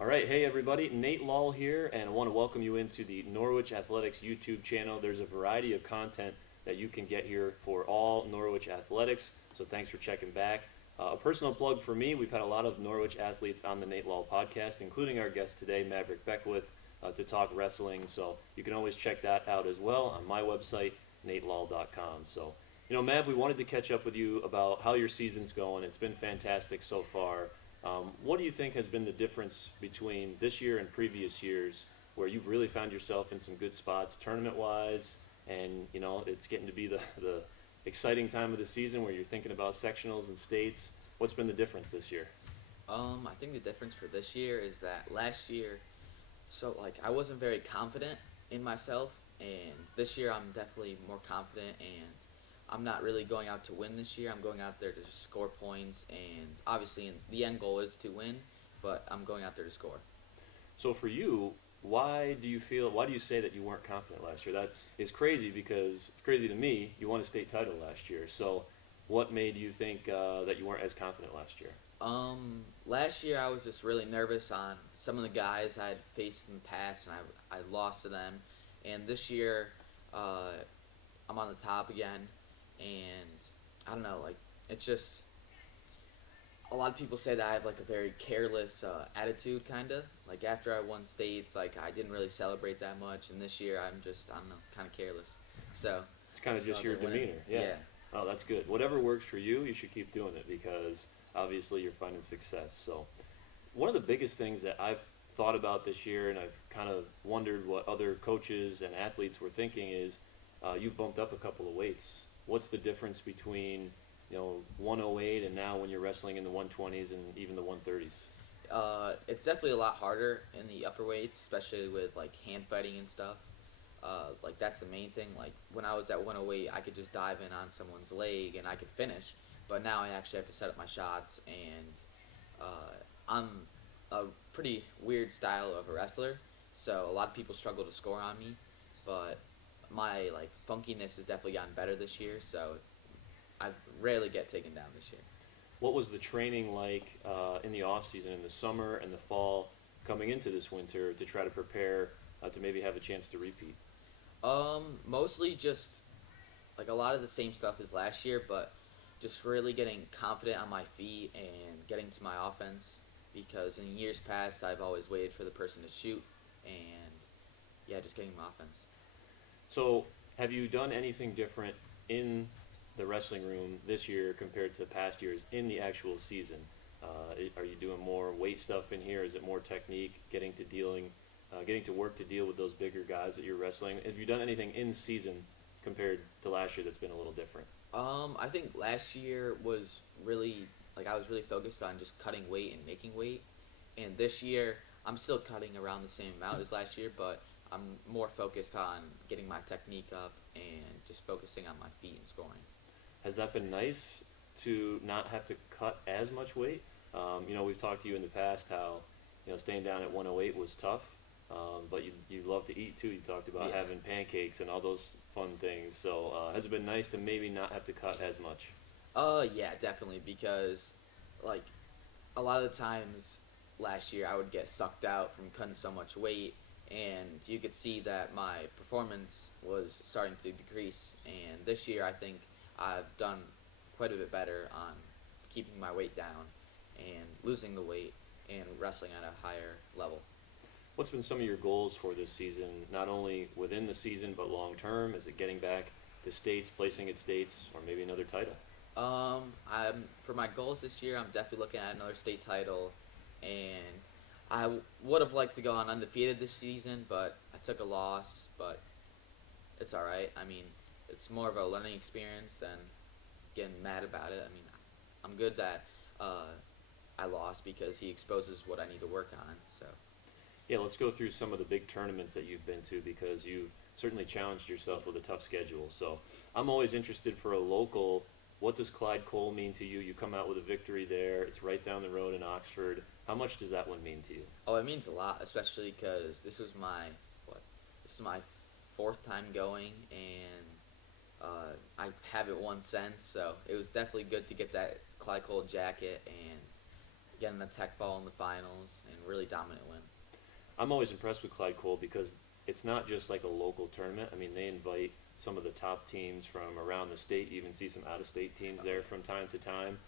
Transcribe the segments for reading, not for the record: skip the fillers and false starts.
All right, hey everybody, Nate Lull here, and I want to welcome you into the Norwich Athletics YouTube channel. There's a variety of content that you can get here for all Norwich Athletics, so thanks for checking back. A personal plug for me, we've had a lot of Norwich athletes on the Nate Lull podcast, including our guest today, Maverick Beckwith, to talk wrestling, so you can always check that out as well on my website, natelull.com. So, Mav, we wanted to catch up with you about how your season's going. It's been fantastic so far. What do you think has been the difference between this year and previous years where you've really found yourself in some good spots tournament-wise and, it's getting to be the exciting time of the season where you're thinking about sectionals and states? What's been the difference this year? I think the difference for this year is that last year, I wasn't very confident in myself, and this year I'm definitely more confident, and I'm not really going out to win this year. I'm going out there to just score points, and obviously the end goal is to win, but I'm going out there to score. So for you, why do you say that you weren't confident last year? That is crazy because it's crazy to me. You won a state title last year. So what made you think that you weren't as confident last year? Last year I was just really nervous on some of the guys I had faced in the past, and I lost to them. And this year, I'm on the top again, and I don't know, it's just a lot of people say that I have a very careless attitude, kind of. After I won states, I didn't really celebrate that much, and this year I'm just, I don't know, kind of careless. So it's kind of just your demeanor. Yeah. Oh, that's good. Whatever works for you, you should keep doing it because obviously you're finding success. So one of the biggest things that I've thought about this year, and I've kind of wondered what other coaches and athletes were thinking, is you've bumped up a couple of weights. What's the difference between 108 and now when you're wrestling in the 120s and even the 130s? It's definitely a lot harder in the upper weights, especially with hand fighting and stuff. That's the main thing. When I was at 108, I could just dive in on someone's leg and I could finish. But now I actually have to set up my shots, and I'm a pretty weird style of a wrestler, so a lot of people struggle to score on me. But my funkiness has definitely gotten better this year, so I rarely get taken down this year. What was the training like in the off season, in the summer and the fall, coming into this winter to try to prepare to maybe have a chance to repeat? Mostly just a lot of the same stuff as last year, but just really getting confident on my feet and getting to my offense, because in years past I've always waited for the person to shoot, and just getting my offense. So have you done anything different in the wrestling room this year compared to past years in the actual season? Are you doing more weight stuff in here? Is it more technique, getting to work to deal with those bigger guys that you're wrestling? Have you done anything in season compared to last year that's been a little different? I think last year was really, I was really focused on just cutting weight and making weight. And this year, I'm still cutting around the same amount as last year, but I'm more focused on getting my technique up and just focusing on my feet and scoring. Has that been nice to not have to cut as much weight? We've talked to you in the past how, staying down at 108 was tough, but you love to eat too. You talked about having pancakes and all those fun things. So has it been nice to maybe not have to cut as much? Yeah, definitely, because a lot of the times last year I would get sucked out from cutting so much weight, and you could see that my performance was starting to decrease. And this year I think I've done quite a bit better on keeping my weight down and losing the weight and wrestling at a higher level. What's been some of your goals for this season, not only within the season but long term? Is it getting back to states, placing at states, or maybe another title? For my goals this year, I'm definitely looking at another state title, and I would have liked to go on undefeated this season, but I took a loss. But it's all right. I mean, it's more of a learning experience than getting mad about it. I mean, I'm good that I lost because he exposes what I need to work on. So. Yeah, let's go through some of the big tournaments that you've been to, because you've certainly challenged yourself with a tough schedule. So I'm always interested for a local, what does Clyde Cole mean to you? You come out with a victory there. It's right down the road in Oxford. How much does that one mean to you? Oh, it means a lot, especially because this is my fourth time going, and I haven't won since. So it was definitely good to get that Clyde Cole jacket, and getting a tech fall in the finals, and really dominant win. I'm always impressed with Clyde Cole because it's not just like a local tournament. I mean, they invite some of the top teams from around the state. You even see some out-of-state teams there from time to time.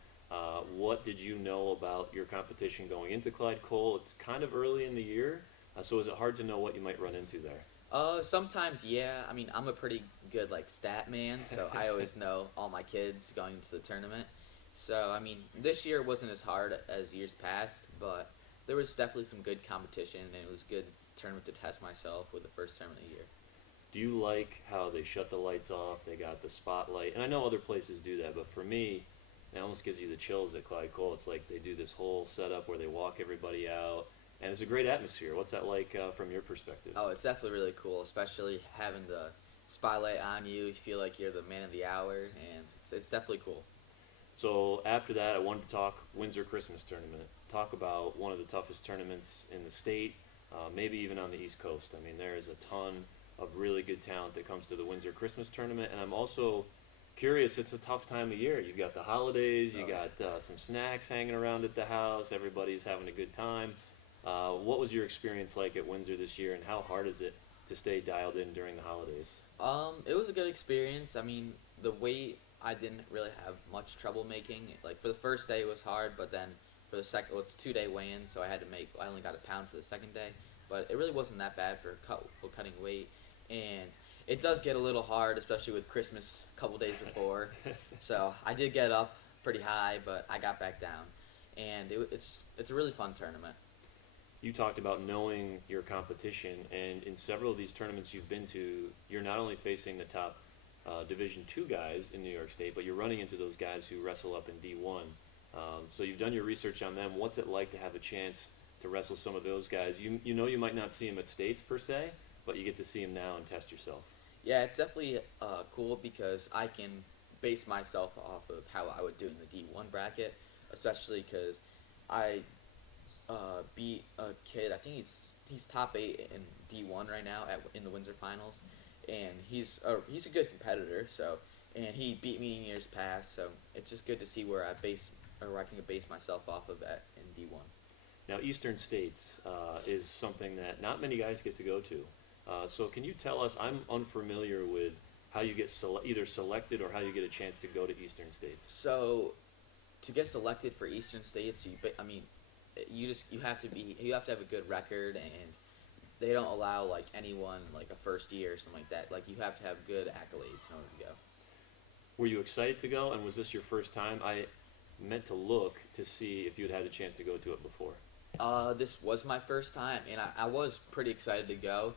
What did you know about your competition going into Clyde Cole? It's kind of early in the year, so is it hard to know what you might run into there? Sometimes, yeah. I mean, I'm a pretty good like stat man, so I always know all my kids going into the tournament. So, I mean, this year wasn't as hard as years past, but there was definitely some good competition, and it was a good tournament to test myself with the first tournament of the year. Do you like how they shut the lights off? They got the spotlight, and I know other places do that, but for me, it almost gives you the chills at Clyde Cole. It's like they do this whole setup where they walk everybody out, and it's a great atmosphere. What's that like from your perspective? Oh, it's definitely really cool, especially having the spotlight on you. You feel like you're the man of the hour, and it's definitely cool. So after that, I wanted to talk Windsor Christmas Tournament. Talk about one of the toughest tournaments in the state, maybe even on the East Coast. I mean, there is a ton of really good talent that comes to the Windsor Christmas Tournament, and I'm also curious. It's a tough time of year. You've got the holidays, you got some snacks hanging around at the house. Everybody's having a good time. What was your experience like at Windsor this year, and how hard is it to stay dialed in during the holidays? It was a good experience. I mean, the weight I didn't really have much trouble making. Like for the first day it was hard, but then for the second, well, it's 2 day weigh-in, so I only got a pound for the second day, but it really wasn't that bad for cutting weight, and it does get a little hard, especially with Christmas a couple days before. So I did get up pretty high, but I got back down, and it's a really fun tournament. You talked about knowing your competition, and in several of these tournaments you've been to, you're not only facing the top Division II guys in New York State, but you're running into those guys who wrestle up in D1. So you've done your research on them. What's it like to have a chance to wrestle some of those guys? You know you might not see them at States per se, but you get to see them now and test yourself. Yeah, it's definitely cool because I can base myself off of how I would do in the D1 bracket, especially because I beat a kid. I think he's top 8 in D1 right now in the Windsor finals, and he's a good competitor. So, and he beat me in years past. So it's just good to see where I can base myself off of that in D1. Now, Eastern States is something that not many guys get to go to. So can you tell us, I'm unfamiliar with how you get either selected or how you get a chance to go to Eastern States. So to get selected for Eastern States, you have to have a good record, and they don't allow like anyone like a first year or something like that. Like you have to have good accolades in order to go. Were you excited to go, and was this your first time? I meant to look to see if you had had a chance to go to it before. This was my first time, and I was pretty excited to go,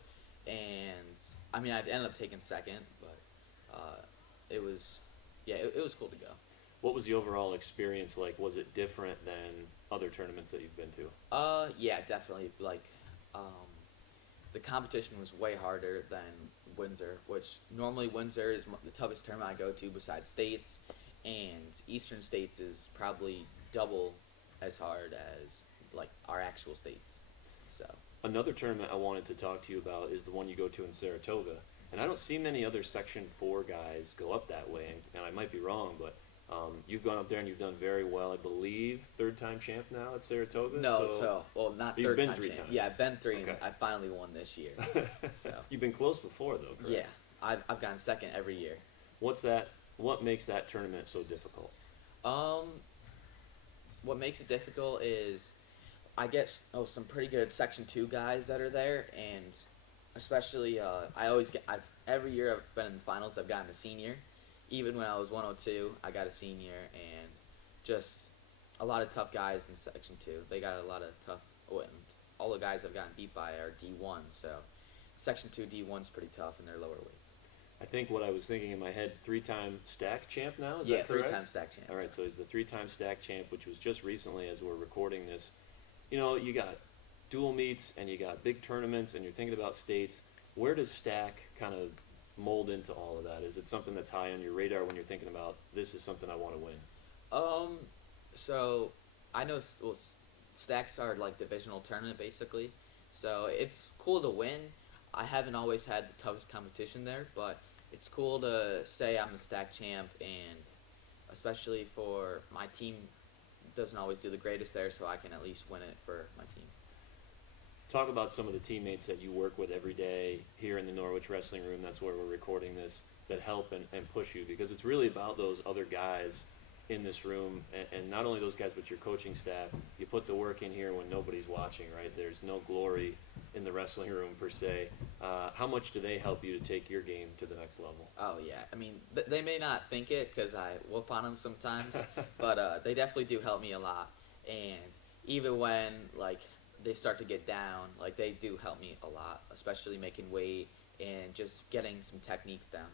and I mean I ended up taking second, but it was cool to go. What was the overall experience like? Was it different than other tournaments that you've been to? Yeah, definitely. Like, the competition was way harder than Windsor, which normally Windsor is the toughest tournament I go to besides States, and Eastern States is probably double as hard as like our actual states. So another tournament I wanted to talk to you about is the one you go to in Saratoga, and I don't see many other Section 4 guys go up that way, and I might be wrong, but you've gone up there and you've done very well. I believe third-time champ now at Saratoga. Well, not you've third been time 3 champ. times. Yeah, I've been 3, Okay. and I finally won this year. So You've been close before, though, correct? yeah, I've gotten second every year. What makes that tournament so difficult? What makes it difficult is I get some pretty good Section 2 guys that are there, and especially every year I've been in the finals, I've gotten a senior. Even when I was 102, I got a senior, and just a lot of tough guys in Section 2. They got a lot of tough, and all the guys I've gotten beat by are D1, so Section 2 D1's pretty tough in their lower weights. I think what I was thinking in my head, 3-time stack champ now, is Yeah, that correct? 3-time stack champ. All right, so he's the 3-time stack champ, which was just recently as we're recording this. You know, you got dual meets and you got big tournaments and you're thinking about states. Where does stack kind of mold into all of that? Is it something that's high on your radar when you're thinking about this is something I want to win? So I know stacks are like divisional tournament basically, so it's cool to win. I haven't always had the toughest competition there, but it's cool to say I'm the stack champ, and especially for my team doesn't always do the greatest there, so I can at least win it for my team. Talk about some of the teammates that you work with every day here in the Norwich Wrestling Room. That's where we're recording this, that help and push you, because it's really about those other guys in this room, and not only those guys, but your coaching staff. You put the work in here when nobody's watching, right? There's no glory in the wrestling room per se. How much do they help you to take your game to the next level? Oh yeah, I mean they may not think it because I whoop on them sometimes, but they definitely do help me a lot. And even when like they start to get down, like they do help me a lot, especially making weight and just getting some techniques down.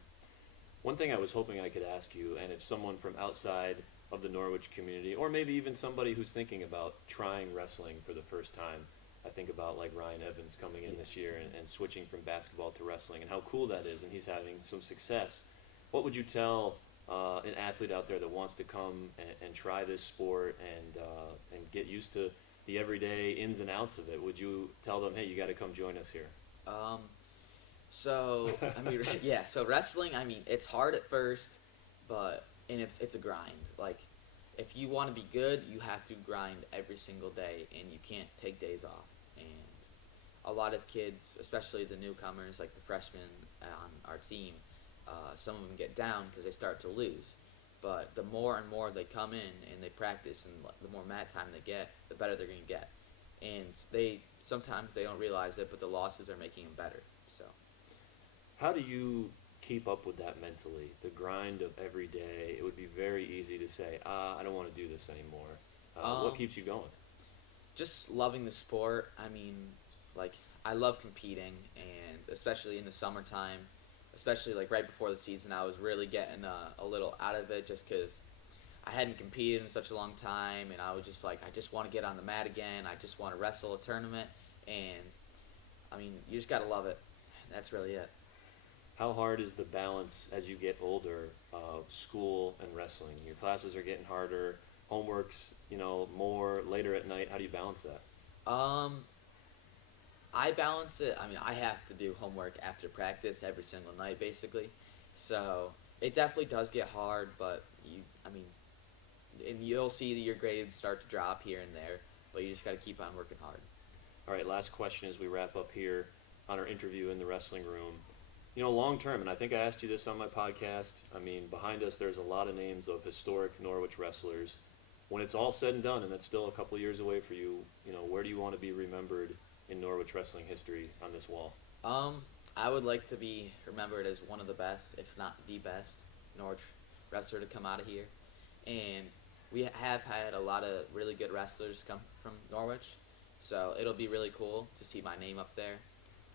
One thing I was hoping I could ask you, and if someone from outside of the Norwich community, or maybe even somebody who's thinking about trying wrestling for the first time, I think about like Ryan Evans coming in this year and switching from basketball to wrestling, and how cool that is, and he's having some success. What would you tell an athlete out there that wants to come and try this sport and get used to the everyday ins and outs of it? Would you tell them, hey, you got to come join us here? So I mean, yeah. So wrestling, I mean, it's hard at first, and it's a grind. Like, if you want to be good, you have to grind every single day, and you can't take days off. And a lot of kids, especially the newcomers, like the freshmen on our team, some of them get down because they start to lose. But the more and more they come in and they practice, and the more mat time they get, the better they're going to get. And sometimes they don't realize it, but the losses are making them better. So. How do you keep up with that mentally? The grind of every day. It would be very easy to say, I don't want to do this anymore. What keeps you going? Just loving the sport. I mean, like, I love competing, and especially in the summertime, especially like right before the season, I was really getting a little out of it just because I hadn't competed in such a long time, and I was just like, I just want to get on the mat again. I just want to wrestle a tournament, and I mean, you just got to love it. That's really it. How hard is the balance as you get older of school and wrestling? Your classes are getting harder, homework's, more later at night. How do you balance that? I balance it. I mean, I have to do homework after practice every single night, basically. So it definitely does get hard, but and you'll see your grades start to drop here and there, but you just got to keep on working hard. All right, last question as we wrap up here on our interview in the wrestling room. Long term, and I think I asked you this on my podcast, I mean, behind us there's a lot of names of historic Norwich wrestlers. When it's all said and done, and that's still a couple of years away for you, where do you want to be remembered in Norwich wrestling history on this wall? I would like to be remembered as one of the best, if not the best, Norwich wrestler to come out of here. And we have had a lot of really good wrestlers come from Norwich, so it'll be really cool to see my name up there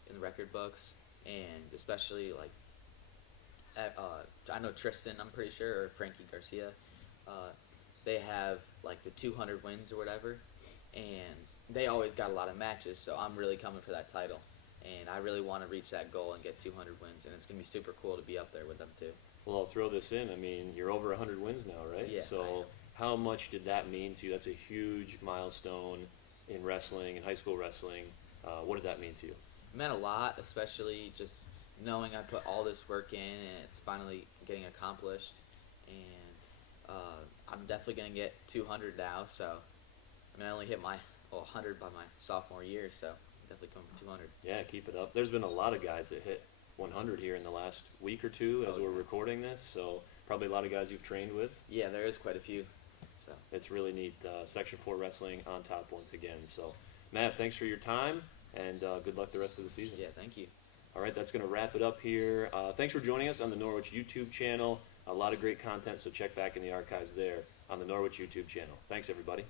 in the record books. And especially like I know Tristan, I'm pretty sure, or Frankie Garcia, they have like the 200 wins or whatever, and they always got a lot of matches, so I'm really coming for that title, and I really want to reach that goal and get 200 wins, and it's going to be super cool to be up there with them too. Well, I'll throw this in. I mean, you're over 100 wins now, right? Yeah. So how much did that mean to you? That's a huge milestone in wrestling, in high school wrestling. What did that mean to you? It meant a lot, especially just knowing I put all this work in and it's finally getting accomplished. And I'm definitely going to get 200 now. So, I mean, I only hit my 100 by my sophomore year, so I'm definitely coming for 200. Yeah, keep it up. There's been a lot of guys that hit 100 here in the last week or two as we're recording this, so probably a lot of guys you've trained with. Yeah, there is quite a few. So it's really neat. Section 4 wrestling on top once again. So, Matt, thanks for your time. And good luck the rest of the season. Yeah, thank you. All right, that's going to wrap it up here. Thanks for joining us on the Norwich YouTube channel. A lot of great content, so check back in the archives there on the Norwich YouTube channel. Thanks, everybody.